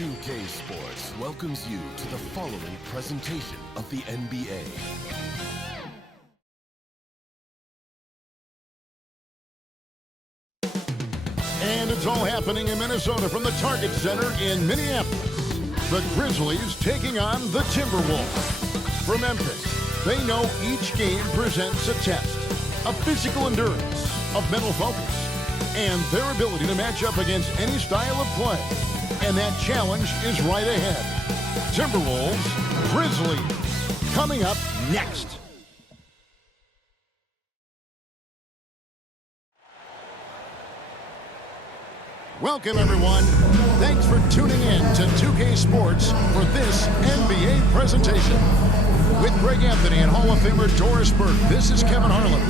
2K Sports welcomes you to the following presentation of the NBA. And it's all happening in Minnesota from the Target Center in Minneapolis. The Grizzlies taking on the Timberwolves. For Memphis, they know each game presents a test of physical endurance, of mental focus, and their ability to match up against any style of play. And that challenge is right ahead. Timberwolves, Grizzlies, coming up next. Welcome, everyone. Thanks for tuning in to 2K Sports for this NBA presentation. With Greg Anthony and Hall of Famer Doris Burke, this is Kevin Harlan.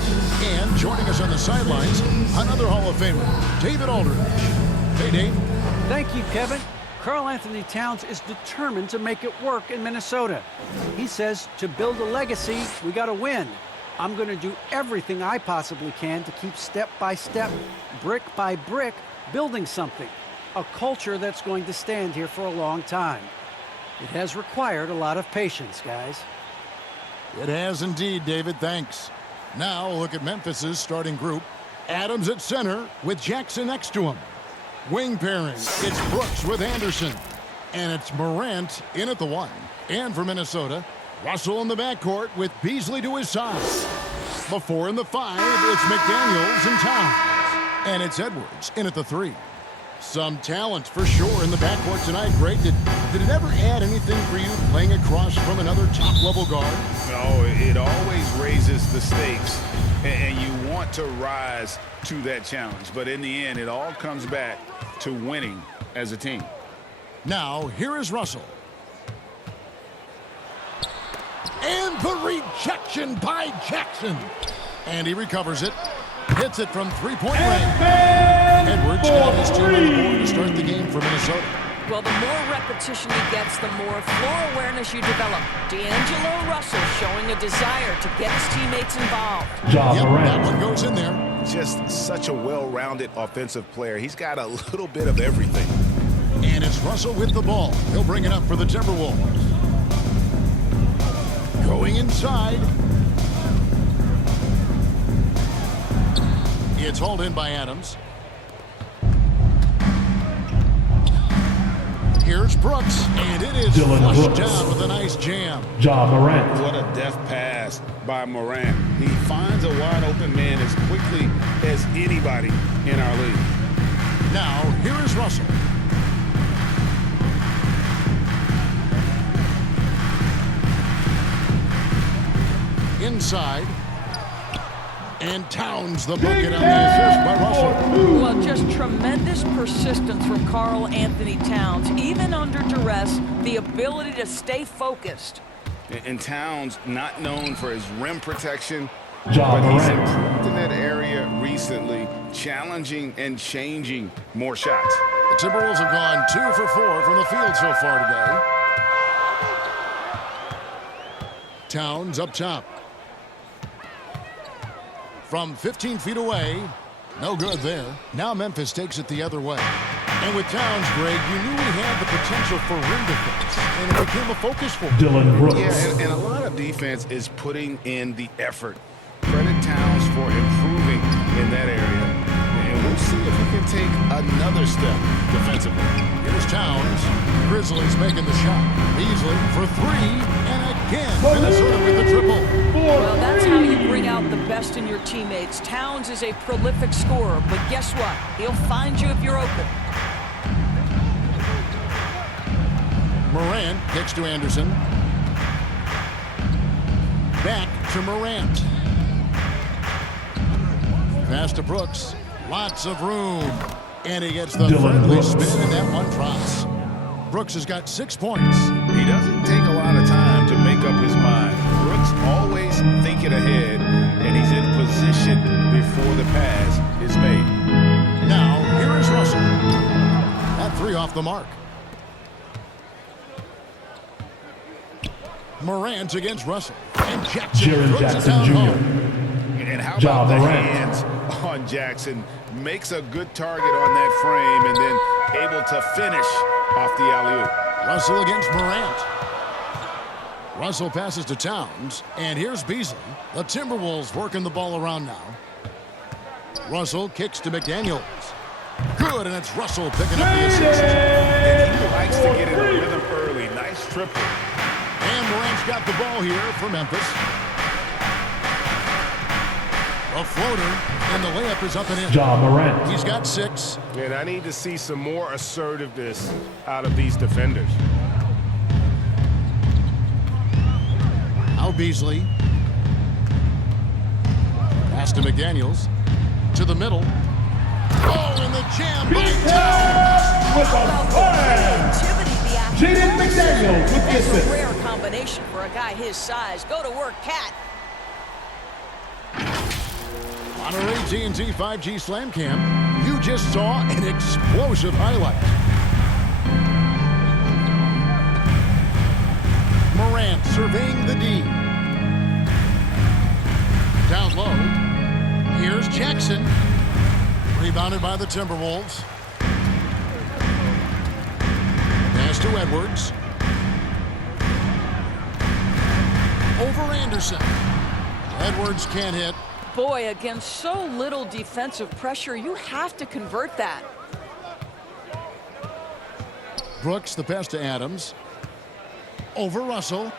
And joining us on the sidelines, another Hall of Famer, David Aldridge. Hey, Dave. Thank you, Kevin. Karl Anthony Towns is determined to make it work in Minnesota. He says, to build a legacy, we got to win. I'm going to do everything I possibly can to keep step by step, brick by brick, building something, a culture that's going to stand here for a long time. It has required a lot of patience, guys. It has indeed, David. Thanks. Now look at Memphis's starting group. Adams at center with Jackson next to him. Wing pairing, it's Brooks with Anderson. And it's Morant in at the 1. And for Minnesota, Russell in the backcourt with Beasley to his side. The 4 and the 5, it's McDaniels and Towns. And it's Edwards in at the 3. Some talent for sure in the backcourt tonight. Greg, did it ever add anything for you playing across from another top-level guard? No, it always raises the stakes, and you want to rise to that challenge. But in the end, it all comes back to winning as a team. Now, here is Russell. And the rejection by Jackson. And he recovers it. Hits it from three-point range. Edwards got his team on the board to start the game for Minnesota. Well, the more repetition he gets, the more floor awareness you develop. D'Angelo Russell showing a desire to get his teammates involved. That one goes in there. Just such a well-rounded offensive player. He's got a little bit of everything. And it's Russell with the ball. He'll bring it up for the Timberwolves. Going inside. It's hauled in by Adams. Here's Brooks, and it is flushed down with a nice jam. Morant. What a deft pass by Morant. He finds a wide-open man as quickly as anybody in our league. Now, here is Russell. Inside. And Towns the bucket on the assist by Russell. Well, just tremendous persistence from Karl Anthony Towns. Even under duress, the ability to stay focused. And Towns, not known for his rim protection, but he's improved in that area recently, challenging and changing more shots. The Timberwolves have gone 2 for 4 from the field so far today. Towns up top. From 15 feet away, no good there. Now Memphis takes it the other way. And with Towns, Greg, you knew he had the potential for rim defense, and it became a focus for him. Dylan Brooks. Yeah, and a lot of defense is putting in the effort. Credit Towns for improving in that area. And we'll see if he can take another step defensively. Here's Towns. Grizzlies making the shot. Beasley for 3, and again, Minnesota with the triple. Well, that's how you bring out the best in your teammates. Towns is a prolific scorer, but guess what? He'll find you if you're open. Morant kicks to Anderson. Back to Morant. Pass to Brooks. Lots of room. And he gets the friendly spin, and that one drops. Brooks has got 6 points. He doesn't take a lot of time to make up his mind. Brooks always thinking ahead, and he's in position before the pass is made. Now, here is Russell. That 3 off the mark. Morant against Russell. And Jackson throws it down home. And how about the hands on Jackson? Makes a good target on that frame and then able to finish off the alley-oop. Russell against Morant. Russell passes to Towns, and here's Beasley. The Timberwolves working the ball around now. Russell kicks to McDaniels. Good, and it's Russell picking up the assist. And he likes to get in the rhythm early. Nice triple. And Morant's got the ball here for Memphis. A floater, and the layup is up and in. Ja Morant. He's got 6. And I need to see some more assertiveness out of these defenders. Now Beasley. Pass to McDaniels. To the middle. Oh, and the jam by Towns. With a slam. Jaden McDaniels with the That's assist. a rare combination for a guy his size. Go to work, Cat. Monterey TNT 5G Slam Cam. You just saw an explosive highlight. Morant surveying the D. Down low. Here's Jackson. Rebounded by the Timberwolves. Pass to Edwards. Over Anderson. Edwards can't hit. Boy, against so little defensive pressure, you have to convert that. Brooks, the pass to Adams. Over Russell.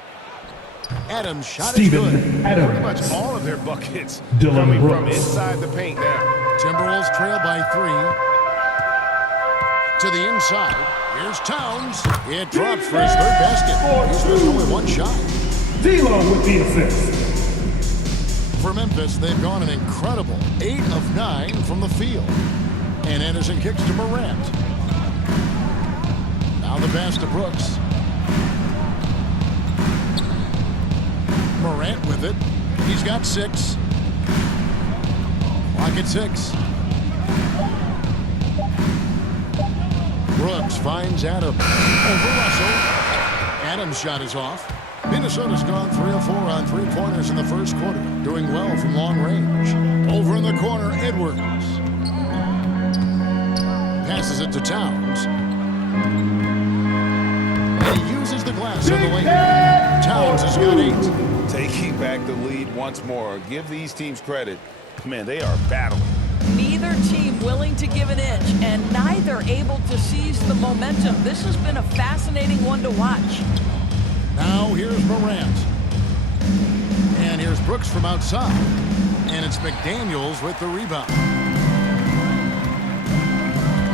Adams shot is good. Steven Adams. Pretty much all of their buckets Dylan coming from Brooks. inside the paint now. Timberwolves trail by 3. To the inside. Here's Towns. It drops for his third basket. He's missed only one shot. D'Lo with the assist. For Memphis, they've gone an incredible 8 of 9 from the field. And Anderson kicks to Morant. Now the pass to Brooks. Morant with it. He's got 6. Clock at 6. Brooks finds Adams. Over Russell. Adams' shot is off. Minnesota's gone 3 of 4 on 3-pointers in the first quarter. Doing well from long range. Over in the corner, Edwards. Passes it to Towns. And he uses the glass on the lane. Towns has got 8. Taking back the lead once more. Give these teams credit. Man, they are battling. Neither team willing to give an inch, and neither able to seize the momentum. This has been a fascinating one to watch. Now here's Morant. And here's Brooks from outside. And it's McDaniels with the rebound.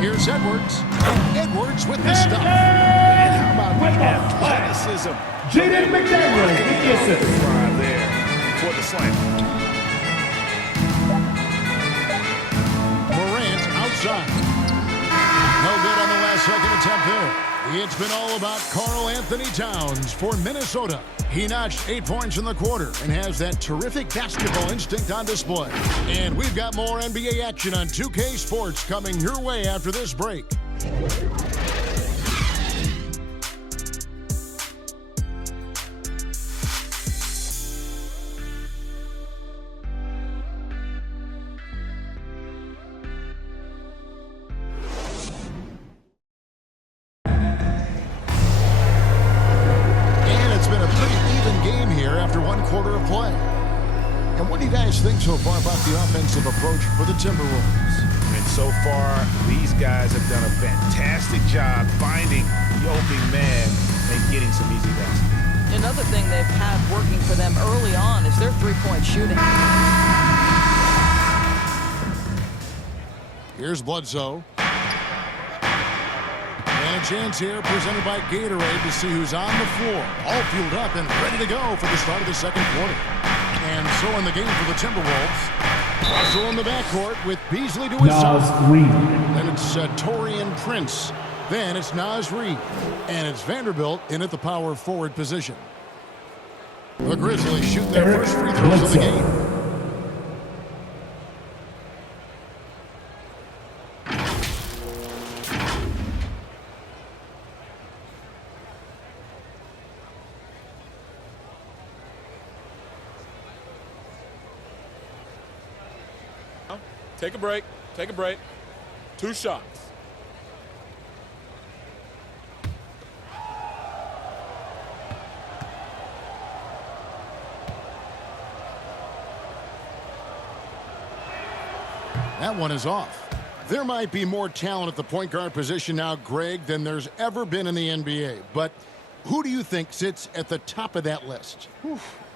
Here's Edwards. And Edwards with the stop. And how about the athleticism? Jaden McDaniels with the assist. Right there for the slam. Morant outside. No good on the last second attempt there. It's been all about Karl Anthony Towns for Minnesota. He notched 8 points in the quarter and has that terrific basketball instinct on display. And we've got more NBA action on 2K Sports coming your way after this break. And what do you guys think so far about the offensive approach for the Timberwolves? And so far, these guys have done a fantastic job finding the opening man and getting some easy baskets. Another thing they've had working for them early on is their three-point shooting. Here's Bledsoe. And a chance here presented by Gatorade to see who's on the floor. All fueled up and ready to go for the start of the second quarter. And so in the game for the Timberwolves, Russell in the backcourt with Beasley to his side. Reed. Then it's Taurean Prince. Then it's Naz Reid. And it's Vanderbilt in at the power forward position. The Grizzlies shoot their first free throws of the game. Take a break. Take a break. 2 shots. That one is off. There might be more talent at the point guard position now, Greg, than there's ever been in the NBA. But who do you think sits at the top of that list?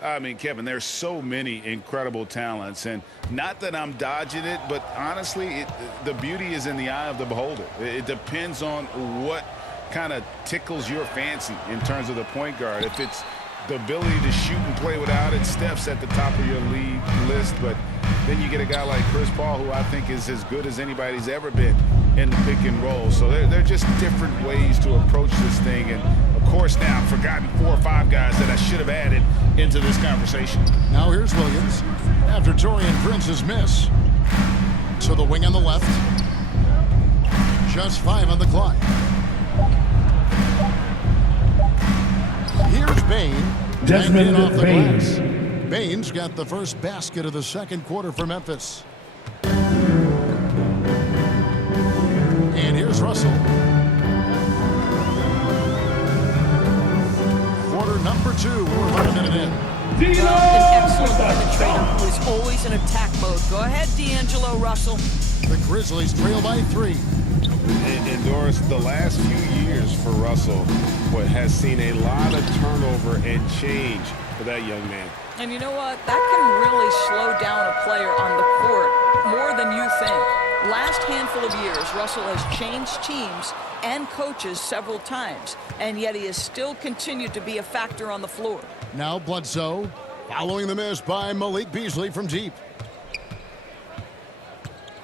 I mean, Kevin, there's so many incredible talents, and not that I'm dodging it, but honestly, the beauty is in the eye of the beholder. It depends on what kind of tickles your fancy in terms of the point guard. If it's the ability to shoot and play without it, Steph's at the top of your league list, but then you get a guy like Chris Paul, who I think is as good as anybody's ever been in the pick and roll. So they're just different ways to approach this thing. And, of course, now I've forgotten 4 or 5 guys that I should have added into this conversation. Now here's Williams after Taurean Prince's miss. To the wing on the left. Just 5 on the clock. Here's Bain. Desmond off the Bain. glass. Bain's got the first basket of the second quarter for Memphis. And here's Russell. Quarter number 2. We're about a minute in. An excellent penetrator who is always in attack mode. Go ahead, D'Angelo Russell. The Grizzlies trail by 3. And Doris, the last few years for Russell has seen a lot of turnover and change for that young man. And you know what? That can really slow down a player on the court more than you think. Last handful of years, Russell has changed teams and coaches several times, and yet he has still continued to be a factor on the floor. Now Bledsoe, following the miss by Malik Beasley from deep.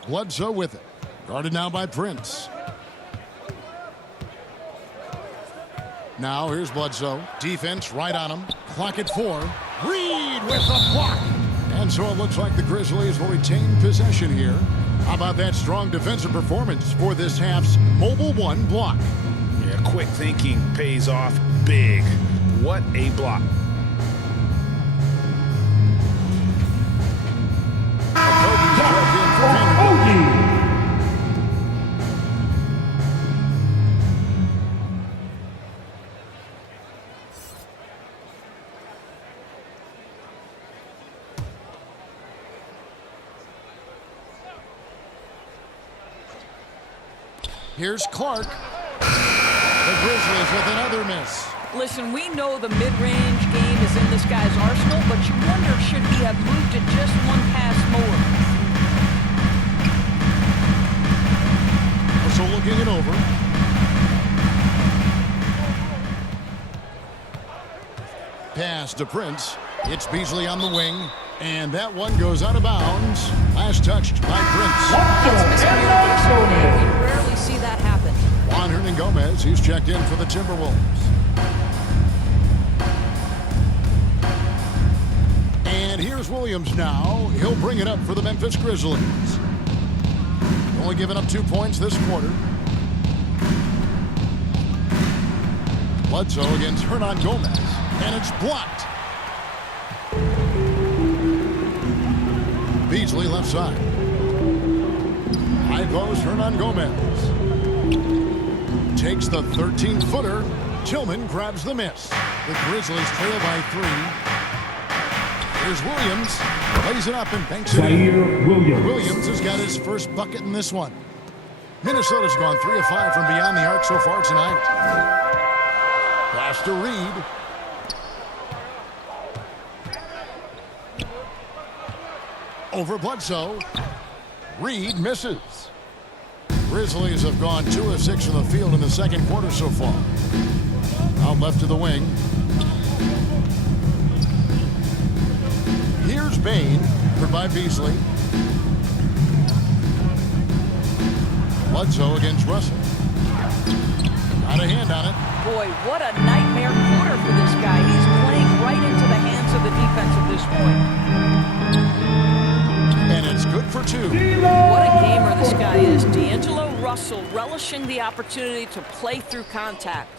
Bledsoe with it. Guarded now by Prince. Now here's Bledsoe. Defense right on him. Clock at 4. Reed with the block. And so it looks like the Grizzlies will retain possession here. How about that strong defensive performance for this half's mobile 1 block? Yeah, quick thinking pays off big. What a block. Here's Clark. The Grizzlies with another miss. Listen, we know the mid-range game is in this guy's arsenal, but you wonder, should he have moved it just 1 pass more? So looking it over. Pass to Prince. It's Beasley on the wing. And that one goes out of bounds. Last touched by Prince. You rarely see that happen. Juan Hernan-Gomez, he's checked in for the Timberwolves. And here's Williams now. He'll bring it up for the Memphis Grizzlies. Only given up 2 points this quarter. Bledsoe against Hernan-Gomez. And it's blocked. Beasley left side. High post, Hernan-Gomez. Takes the 13-footer. Tillman grabs the miss. The Grizzlies trail by 3. Here's Williams. Lays it up and banks it in. Williams has got his first bucket in this one. Minnesota's gone 3 of 5 from beyond the arc so far tonight. Pass to Reed. Over Bledsoe. Reed misses. Grizzlies have gone 2 of 6 from the field in the second quarter so far. Out left to the wing. Here's Bain, covered by Beasley. Bledsoe against Russell. Got a hand on it. Boy, what a nightmare quarter for this guy. He's playing right into the hands of the defense at this point. And it's good for 2. What a gamer this guy is. D'Angelo Russell relishing the opportunity to play through contact.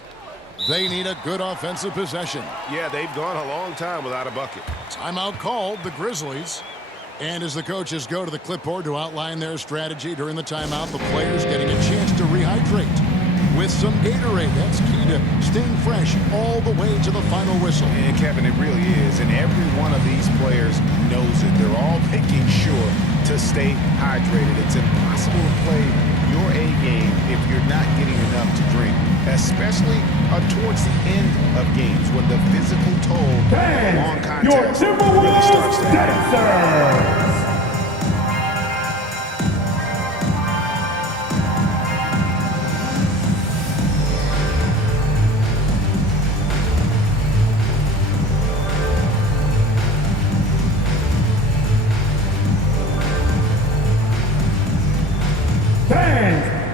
They need a good offensive possession. Yeah, they've gone a long time without a bucket. Timeout called, the Grizzlies. And as the coaches go to the clipboard to outline their strategy during the timeout, the players getting a chance to rehydrate with some Gatorade. That's key to staying fresh all the way to the final whistle. And Kevin, it really is. And every one of these players knows it. They're all making sure to stay hydrated. It's impossible to play your A game if you're not getting enough to drink, especially towards the end of games when the physical toll of a long contest really starts to happen.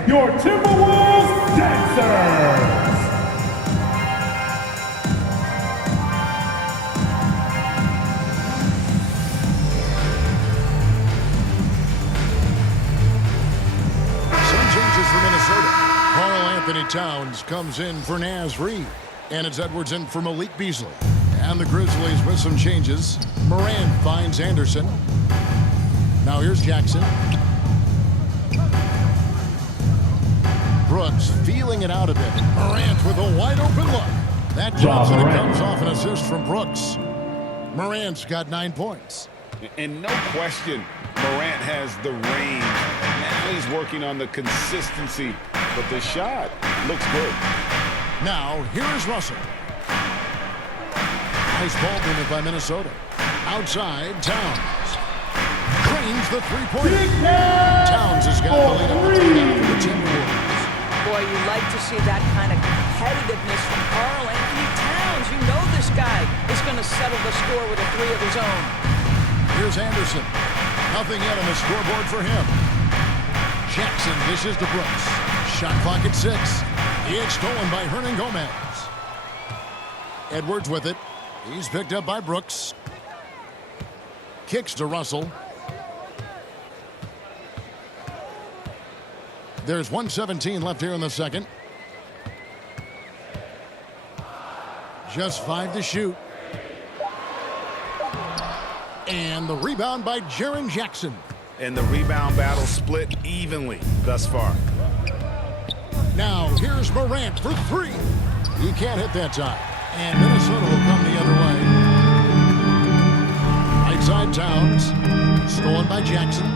Your Timberwolves dancers! Some changes for Minnesota. Karl-Anthony Towns comes in for Naz Reid. And it's Edwards in for Malik Beasley. And the Grizzlies with some changes. Morant finds Anderson. Now here's Jackson. Brooks feeling it out a bit. Morant with a wide open look. That drops and it comes off an assist from Brooks. Morant's got 9 points. And no question, Morant has the range. Now he's working on the consistency, but the shot looks good. Now, here is Russell. Nice ball movement by Minnesota. Outside, Towns. Drains the three-pointer. Towns has got the lead up to 3 now for the Timberwolves. Boy, you like to see that kind of competitiveness from Karl-Anthony Towns. You know this guy is going to settle the score with a 3 of his own. Here's Anderson. Nothing yet on the scoreboard for him. Jackson dishes to Brooks. Shot clock at 6. It's stolen by Hernan Gomez. Edwards with it. He's picked up by Brooks. Kicks to Russell. There's 1:17 left here in the second. Just 5 to shoot. And the rebound by Jaren Jackson. And the rebound battle split evenly thus far. Now here's Morant for 3. He can't hit that time. And Minnesota will come the other way. Right side Towns. Stolen by Jackson.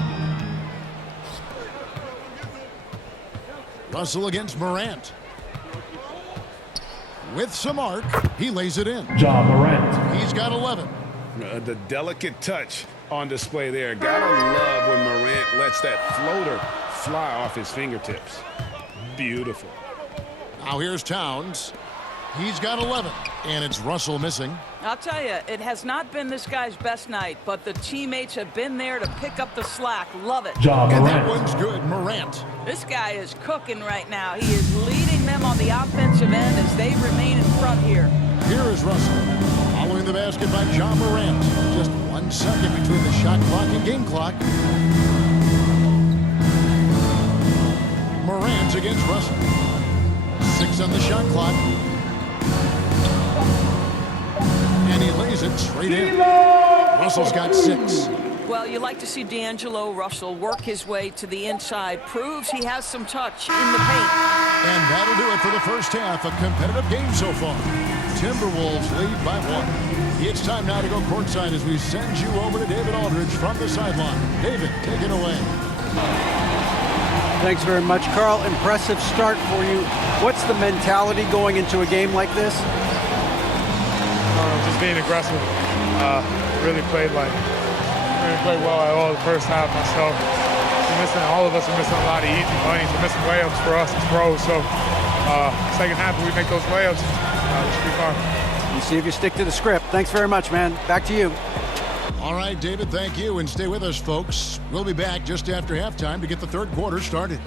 Russell against Morant. With some arc, he lays it in. Ja Morant. He's got 11. The delicate touch on display there. Gotta love when Morant lets that floater fly off his fingertips. Beautiful. Now here's Towns. He's got 11. And it's Russell missing. I'll tell you, it has not been this guy's best night, but the teammates have been there to pick up the slack. Love it. Ja And that Morant. one's good. Morant. This guy is cooking right now. He is leading them on the offensive end as they remain in front here. Here is Russell. Following the basket by Ja Morant. Just 1 second between the shot clock and game clock. Morant against Russell. 6 on the shot clock. And he lays it straight in. Russell's got 6. Well, you like to see D'Angelo Russell work his way to the inside. Proves he has some touch in the paint. And that'll do it for the first half. A competitive game so far. Timberwolves lead by 1. It's time now to go courtside as we send you over to David Aldridge from the sideline. David, take it away. Thanks very much, Carl. Impressive start for you. What's the mentality going into a game like this? Just being aggressive. Really played well at all the first half myself. All of us are missing a lot of easy money. We're missing layups for us as pros. So second half, if we make those layups, we should be fine. You see if you stick to the script. Thanks very much, man. Back to you. All right, David, thank you. And stay with us, folks. We'll be back just after halftime to get the third quarter started.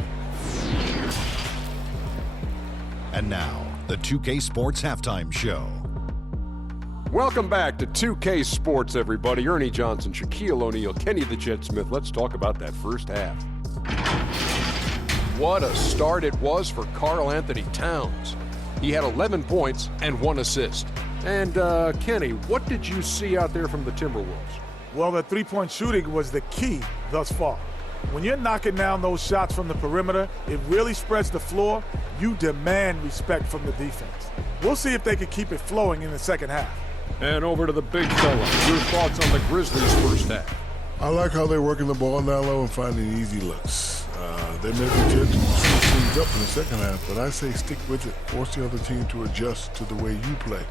And now, the 2K Sports Halftime Show. Welcome back to 2K Sports, everybody. Ernie Johnson, Shaquille O'Neal, Kenny the Jet Smith. Let's talk about that first half. What a start it was for Karl-Anthony Towns. He had 11 points and 1 assist. And, Kenny, what did you see out there from the Timberwolves? Well, the three-point shooting was the key thus far. When you're knocking down those shots from the perimeter, it really spreads the floor. You demand respect from the defense. We'll see if they can keep it flowing in the second half. And over to the big fella. Your thoughts on the Grizzlies' first half? I like how they're working the ball down low and finding easy looks. They may be good to switch things up in the second half, but I say stick with it. Force the other team to adjust to the way you play.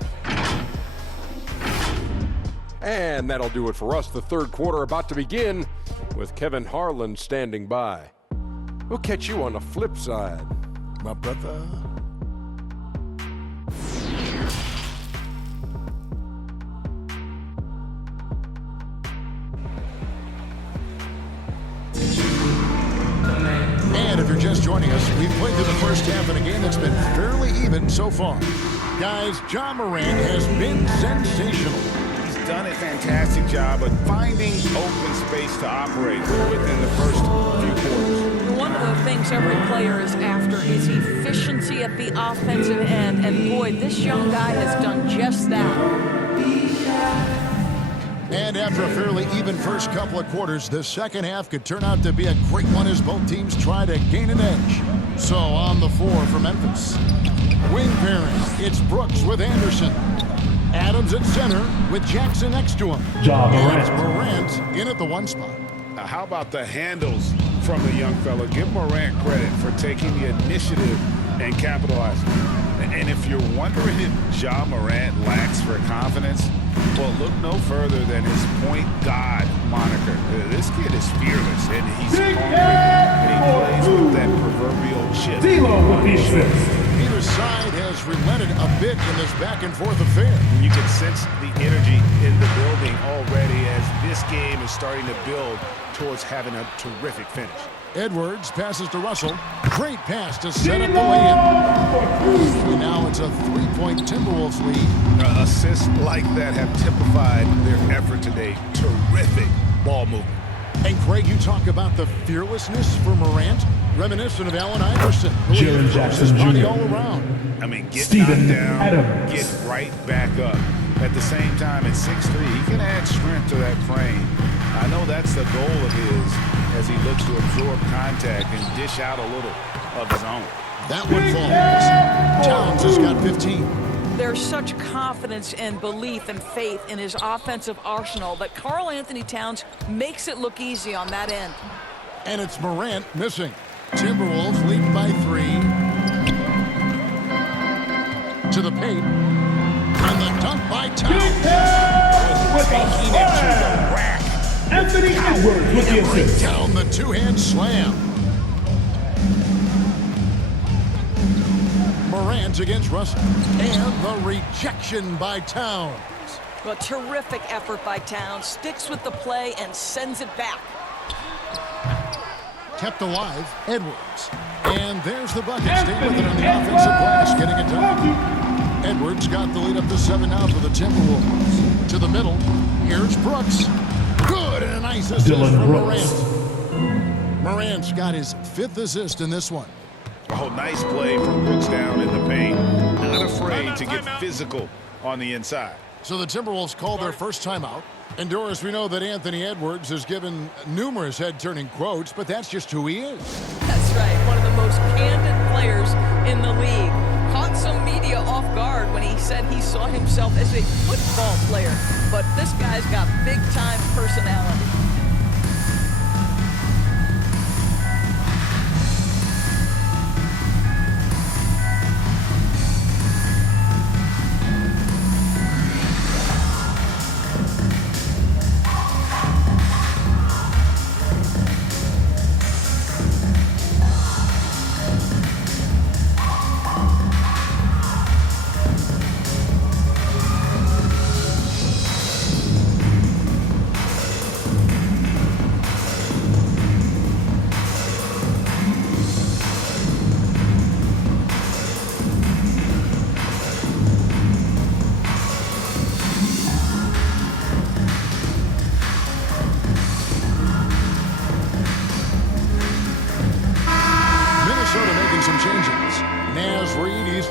And that'll do it for us. The third quarter about to begin with Kevin Harlan standing by. We'll catch you on the flip side, My brother. And if you're just joining us, we've played through the first half in a game that's been fairly even so far. Guys, Ja Morant has been sensational. He's done a fantastic job of finding open space to operate within the first few quarters. One of the things every player is after is efficiency at the offensive end. And boy, this young guy has done just that. And after a fairly even first couple of quarters, the second half could turn out to be a great one as both teams try to gain an edge. So on the floor for Memphis. Wing pairing, it's Brooks with Anderson. Adams at center with Jackson next to him. And it's Morant in at the 1 spot. Now, how about the handles from the young fella? Give Morant credit for taking the initiative and capitalizing. And if you're wondering if Ja Morant lacks for confidence, well, look no further than his point guard moniker. This kid is fearless, and he's hungry, and he plays with that proverbial chip. Neither side has relented a bit in this back-and-forth affair. You can sense the energy in the building already as this game is starting to build towards having a terrific finish. Edwards passes to Russell. Great pass to set up the lay-in. And now it's a 3-point Timberwolves lead. Assists like that have typified their effort today. Terrific ball movement. And Craig, you talk about the fearlessness for Morant, reminiscent of Allen Iverson. Jaren Jackson body Jr. all around. I mean, get Steven knocked down, Adams. get right back up. At the same time, at 6'3", he can add strength to that frame. I know that's the goal of his as he looks to absorb contact and dish out a little of his own. That one falls. Towns has got 15. There's such confidence and belief and faith in his offensive arsenal that Karl Anthony Towns makes it look easy on that end. And it's Morant missing. Timberwolves lead by 3. To the paint. And the dunk by Towns. Taking it to the rack. Anthony Edwards with the assist. Down the two-hand slam. Morant against Russell. And the rejection by Towns. A terrific effort by Towns. Sticks with the play and sends it back. Kept alive, Edwards. And there's the bucket. Stay with it on the offensive glass, getting it done. Edwards got the lead up to 7 now for the Timberwolves. To the middle. Here's Brooks. Good, and a nice assist from Morant. Morant's got his 5th assist in this one. Oh, nice play from Brooks down in the paint. Not afraid to get physical on the inside. So the Timberwolves call their first timeout. And Doris, we know that Anthony Edwards has given numerous head-turning quotes, but that's just who he is. That's right, one of the most candid players in the league. Caught some media off guard when he said he saw himself as a football player. But this guy's got big-time personality.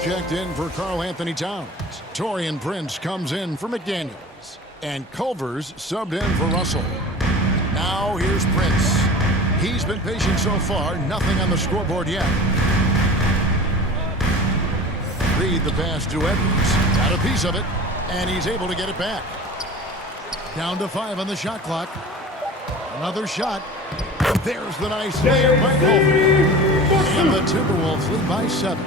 Checked in for Karl Anthony Towns. Taurean Prince comes in for McDaniels. And Culver's subbed in for Russell. Now here's Prince. He's been patient so far. Nothing on the scoreboard yet. Reed the pass to Edwards. Got a piece of it. And he's able to get it back. Down to 5 on the shot clock. Another shot. There's the nice layup by Colbert. And the Timberwolves lead by 7.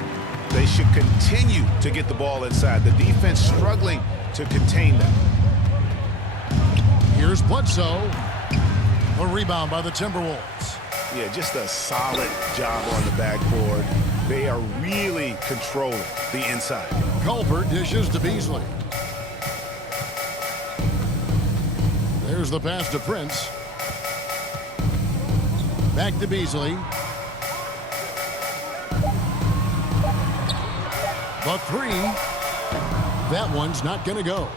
They should continue to get the ball inside. The defense struggling to contain them. Here's Bledsoe. A rebound by the Timberwolves. Yeah, just a solid job on the backboard. They are really controlling the inside. Colbert dishes to Beasley. There's the pass to Prince. Back to Beasley. The three. That one's not going to go.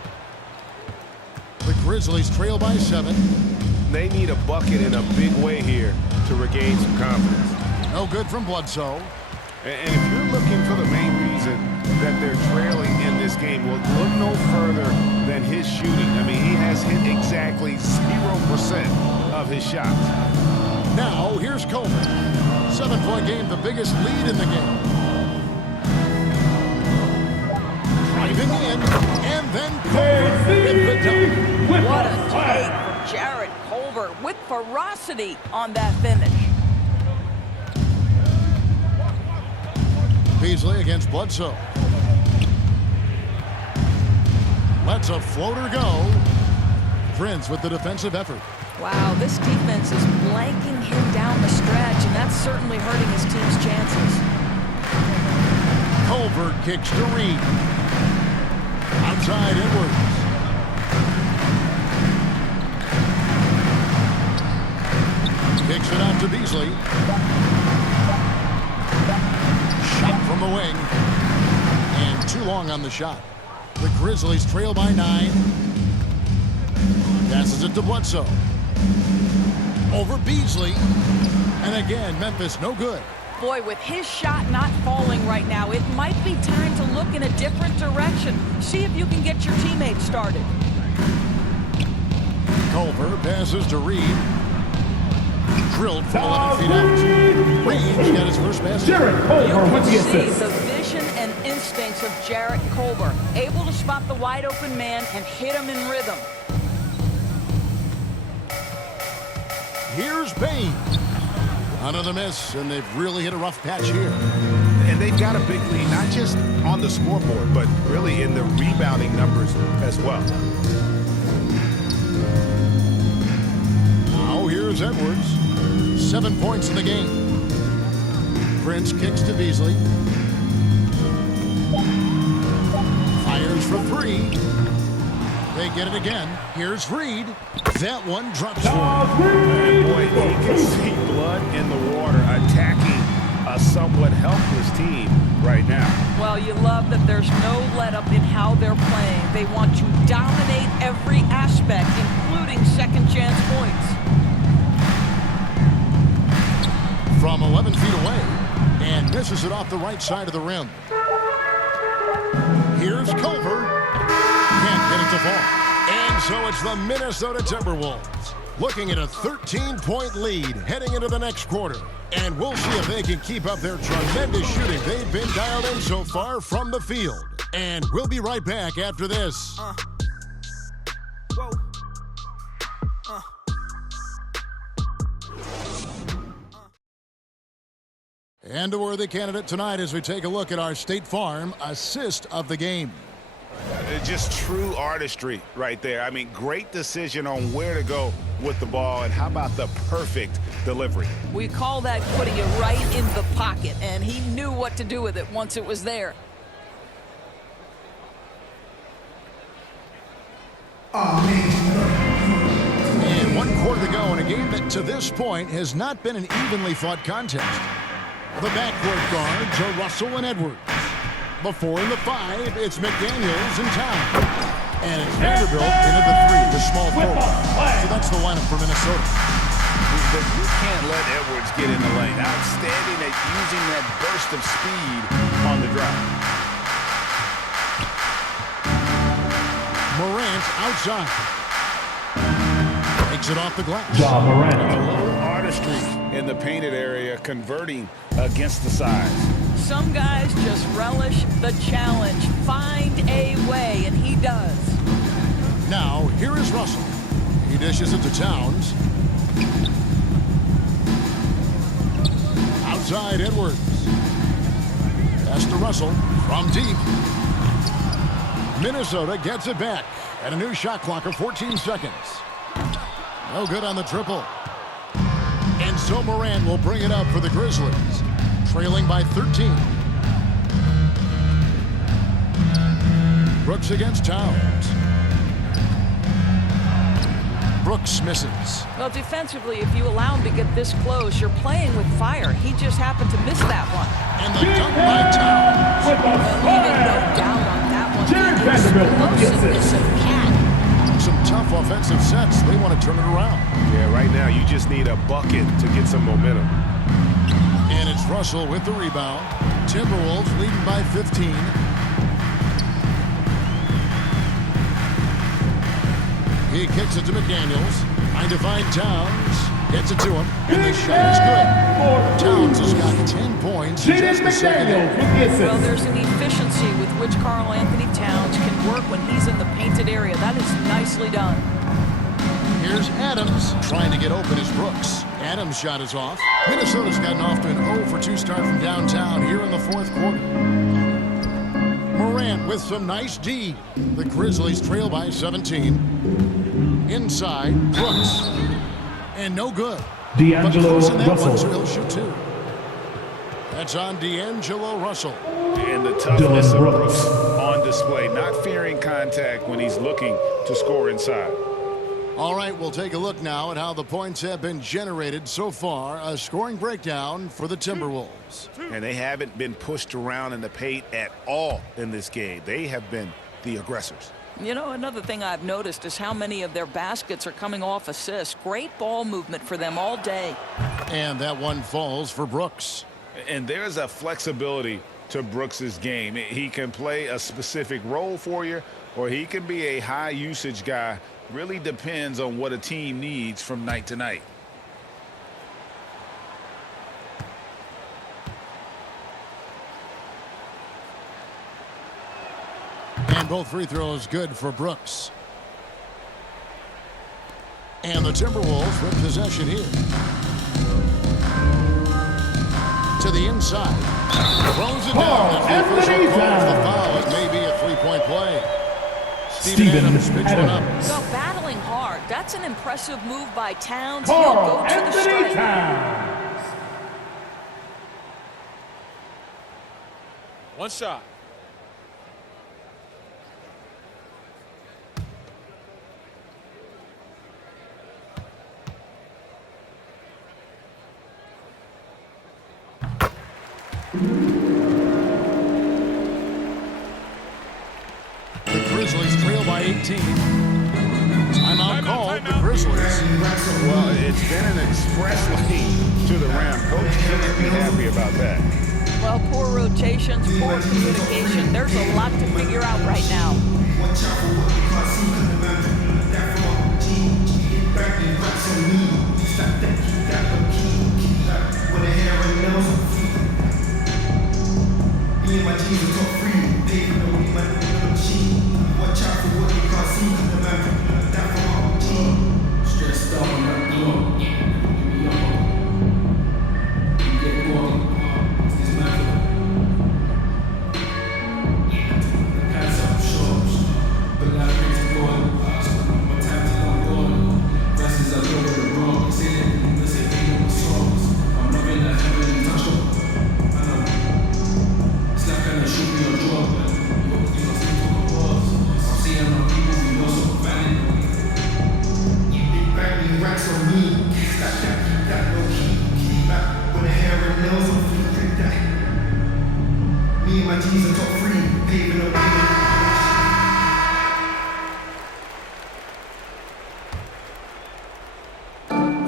The Grizzlies trail by 7. They need a bucket in a big way here to regain some confidence. No good from Bledsoe. And if you're looking for the main reason that they're trailing in this game, well, look no further than his shooting. I mean, he has hit exactly 0% of his shots. Now, here's Colbert. 7-point game, the biggest lead in the game. Driving in, and then Colbert with the dunk. What a take from Jarrett Culver with ferocity on that finish. Beasley against Bledsoe. Lets a floater go. Prince with the defensive effort. Wow, this defense is blanking him down the stretch, and that's certainly hurting his team's chances. Colbert kicks to Reed. Outside Edwards. Kicks it out to Beasley. Shot from the wing. And too long on the shot. The Grizzlies trail by 9. Passes it to Bledsoe. Over Beasley. And again, Memphis no good. Boy, with his shot not falling right now, it might be time to look in a different direction. See if you can get your teammates started. Culver passes to Reed. Drilled from 11 feet out. Reed got his first basket. Jarrett Culver with the See assist. the vision and instincts of Jarrett Culver, able to spot the wide open man and hit him in rhythm. Here's Bain. Another miss, and they've really hit a rough patch here. And they've got a big lead, not just on the scoreboard, but really in the rebounding numbers as well. Now here's Edwards. 7 points in the game. Prince kicks to Beasley. Fires for 3. They get it again. Here's Reed. That one drops for him. Boy, you can see blood in the water attacking a somewhat helpless team right now. Well, you love that there's no let-up in how they're playing. They want to dominate every aspect, including second-chance points. From 11 feet away, and misses it off the right side of the rim. Here's Culver. Can't get it to fall. And so it's the Minnesota Timberwolves looking at a 13-point lead heading into the next quarter. And we'll see if they can keep up their tremendous shooting they've been dialed in so far from the field. And we'll be right back after this. And a worthy candidate tonight as we take a look at our State Farm assist of the game. Just true artistry right there. I mean, great decision on where to go with the ball, and how about the perfect delivery? We call that putting it right in the pocket, and he knew what to do with it once it was there. And 1 quarter to go in a game that to this point has not been an evenly fought contest. The backcourt guards are Russell and Edwards. The 4 and the 5, it's McDaniels and Town. And it's Vanderbilt into the 3, the small forward. So that's the lineup for Minnesota. But you can't let Edwards get in the lane. Outstanding at using that burst of speed on the drive. Morant outside. Takes it off the glass. Ja Morant. A little artistry in the painted area, converting against the size. Some guys just relish the challenge, find a way, and he does. Now, here is Russell. He dishes it to Towns. inside Edwards. Pass to Russell from deep. Minnesota gets it back at a new shot clock of 14 seconds. No good on the triple. And so Moran will bring it up for the Grizzlies, trailing by 13. Brooks against Towns. Brooks misses. Well, defensively, if you allow him to get this close, you're playing with fire. He just happened to miss that one. And the dunk by Towns. Well, even no doubt on that one. Jared Vanderbilt with the assist. Some tough offensive sets. They want to turn it around. Yeah, right now you just need a bucket to get some momentum. And it's Russell with the rebound. Timberwolves leading by 15. He kicks it to McDaniels. Trying to find Towns. Gets it to him. And the shot is good. Towns has got 10 points in just the second half. Well, there's an efficiency with which Karl Anthony Towns can work when he's in the painted area. That is nicely done. Here's Adams trying to get open as Brooks. Adams' shot is off. Minnesota's gotten off to an 0-for-2 start from downtown here in the fourth quarter. Morant with some nice D. The Grizzlies trail by 17. Inside, Brooks. And no good. D'Angelo Russell. Russell. He'll shoot two. That's on D'Angelo Russell. And the toughness of Dylan Brooks Brooks. on display, not fearing contact when he's looking to score inside. All right, we'll take a look now at how the points have been generated so far. A scoring breakdown for the Timberwolves. And they haven't been pushed around in the paint at all in this game. They have been the aggressors. You know, another thing I've noticed is how many of their baskets are coming off assists. Great ball movement for them all day. And that one falls for Brooks. And there's a flexibility to Brooks's game. He can play a specific role for you, or he can be a high usage guy. Really depends on what a team needs from night to night. And both free throws good for Brooks. And the Timberwolves with possession here. To the inside. Throws it down as the official calls the foul. It may be a three-point play. Steven Adams picks one up. Well, battling hard. That's an impressive move by Towns. Karl He'll go to the Anthony strike. Towns. One shot. The Grizzlies trail by 18. Timeout called the Grizzlies. Well, it's been an express lane to the rim. Coach can't be happy about that. Well, poor rotations, poor communication. There's a lot to figure out right now.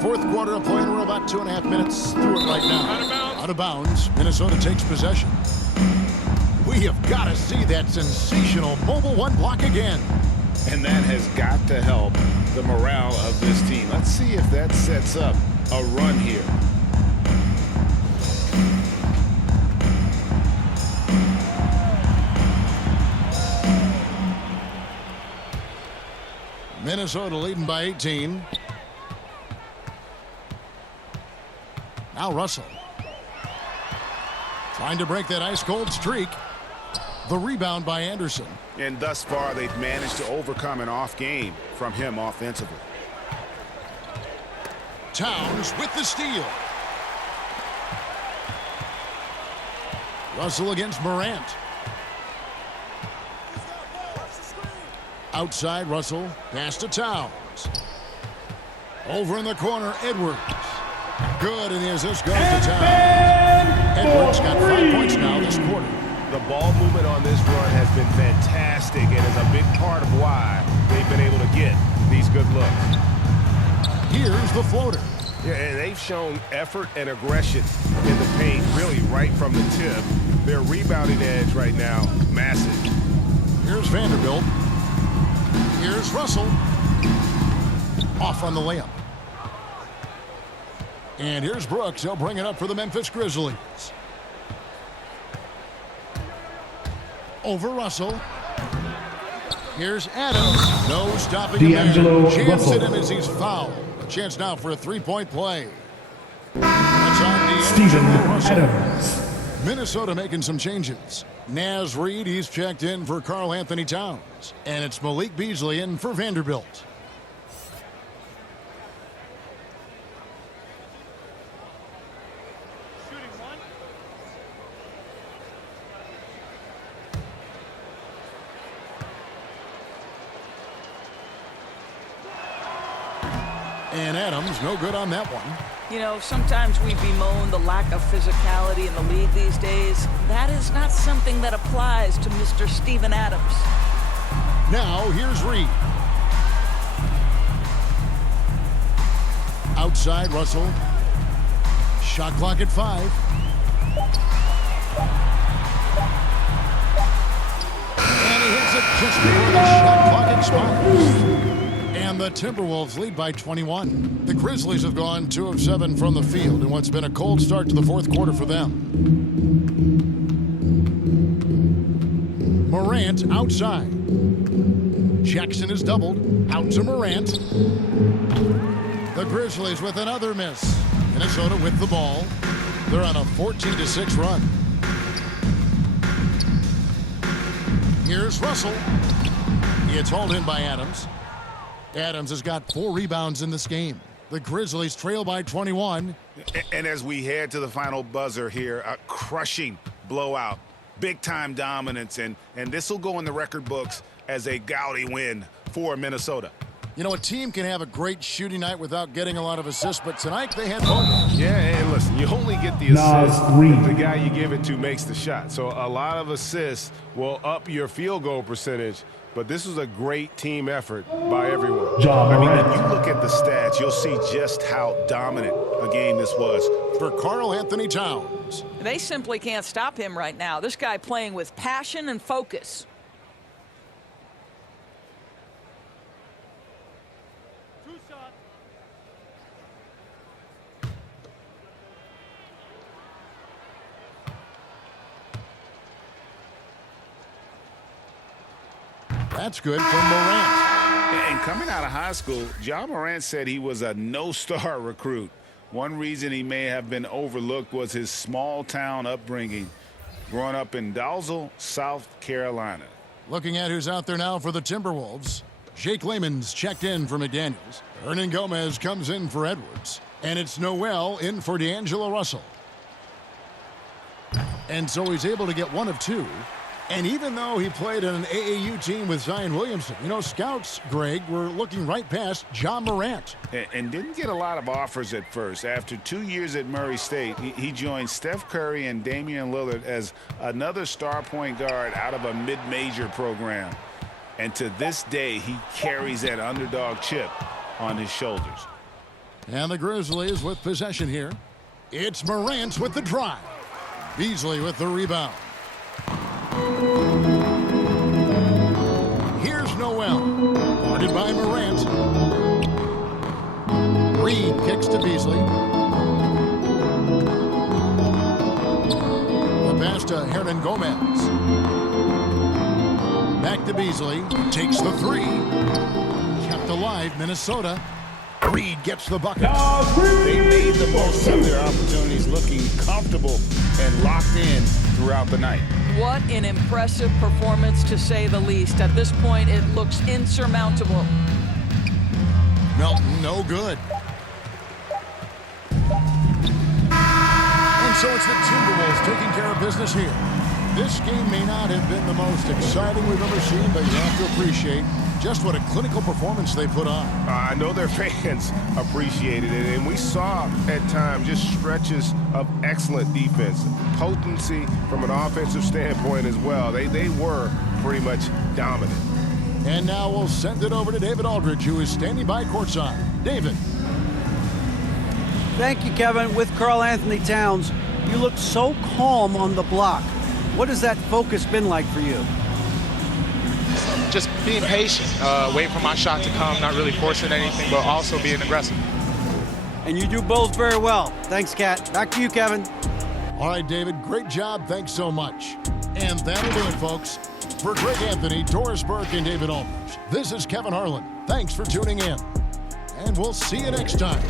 Fourth quarter of play, and we're about 2.5 minutes through it right now. Out of bounds. Minnesota takes possession. We have got to see that sensational mobile one block again. And that has got to help the morale of this team. Let's see if that sets up a run here. Minnesota leading by 18. Now Russell. Trying to break that ice-cold streak. The rebound by Anderson. And thus far, they've managed to overcome an off game from him offensively. Towns with the steal. Russell against Morant. Outside Russell. Pass to Towns. Over in the corner, Edwards. Good, and the assist goes to Towns. Edwards got 5 points now this quarter. The ball movement on this run has been fantastic and is a big part of why they've been able to get these good looks. Here's the floater. Yeah, and they've shown effort and aggression in the paint, really right from the tip. Their rebounding edge right now, massive. Here's Vanderbilt. Here's Russell. Off on the layup. And here's Brooks. He'll bring it up for the Memphis Grizzlies. Over Russell. Here's Adams. No stopping him there. Chance at him as he's fouled. A chance now for a three-point play. That's on Steven Adams. Minnesota making some changes. Naz Reid, he's checked in for Karl Anthony Towns. And it's Malik Beasley in for Vanderbilt. And Adams, no good on that one. You know, sometimes we bemoan the lack of physicality in the league these days. That is not something that applies to Mr. Steven Adams. Now, here's Reed. Outside, Russell. Shot clock at 5. And he hits it just before the shot clock expires. And the Timberwolves lead by 21. The Grizzlies have gone 2 of 7 from the field in what's been a cold start to the fourth quarter for them. Morant outside. Jackson is doubled. Out to Morant. The Grizzlies with another miss. Minnesota with the ball. They're on a 14-6 run. Here's Russell. He gets hauled in by Adams. Adams has got 4 rebounds in this game. The Grizzlies trail by 21. And as we head to the final buzzer here, a crushing blowout, big-time dominance, and this will go in the record books as a gaudy win for Minnesota. You know, a team can have a great shooting night without getting a lot of assists, but tonight they had both. Yeah, and listen, you only get the assist if the guy you give it to makes the shot. So a lot of assists will up your field goal percentage. But this was a great team effort by everyone. I mean, if you look at the stats, you'll see just how dominant a game this was. For Karl Anthony Towns. They simply can't stop him right now. This guy playing with passion and focus. That's good from Morant. And coming out of high school, Ja Morant said he was a no-star recruit. One reason he may have been overlooked was his small-town upbringing, growing up in Dalzell, South Carolina. Looking at who's out there now for the Timberwolves. Jake Layman's checked in for McDaniels. Hernan Gomez comes in for Edwards. And it's Noel in for D'Angelo Russell. And so he's able to get 1 of 2. And even though he played on an AAU team with Zion Williamson, you know, scouts, Greg, were looking right past Ja Morant. And didn't get a lot of offers at first. After 2 years at Murray State, he joined Steph Curry and Damian Lillard as another star point guard out of a mid-major program. And to this day, he carries that underdog chip on his shoulders. And the Grizzlies with possession here. It's Morant with the drive. Beasley with the rebound. Here's Noel, guarded by Morant. Reed kicks to Beasley. The pass to Hernan Gomez. Back to Beasley, takes the 3. Kept alive, Minnesota. Reed gets the bucket. They made the most of their opportunities, looking comfortable and locked in throughout the night. What an impressive performance, to say the least. At this point, it looks insurmountable. Melton, no good. And so it's the Timberwolves taking care of business here. This game may not have been the most exciting we've ever seen, but you have to appreciate just what a clinical performance they put on. I know their fans appreciated it, and we saw at times just stretches of excellent defense, potency from an offensive standpoint as well. They were pretty much dominant. And now we'll send it over to David Aldridge, who is standing by courtside. David. Thank you, Kevin. With Karl Anthony Towns, you look so calm on the block. What has that focus been like for you? Just being patient, waiting for my shot to come, not really forcing anything, but also being aggressive. And you do both very well. Thanks, Kat. Back to you, Kevin. All right, David, great job. Thanks so much. And that'll do it, folks. For Greg Anthony, Doris Burke, and David Aldridge, this is Kevin Harlan. Thanks for tuning in. And we'll see you next time.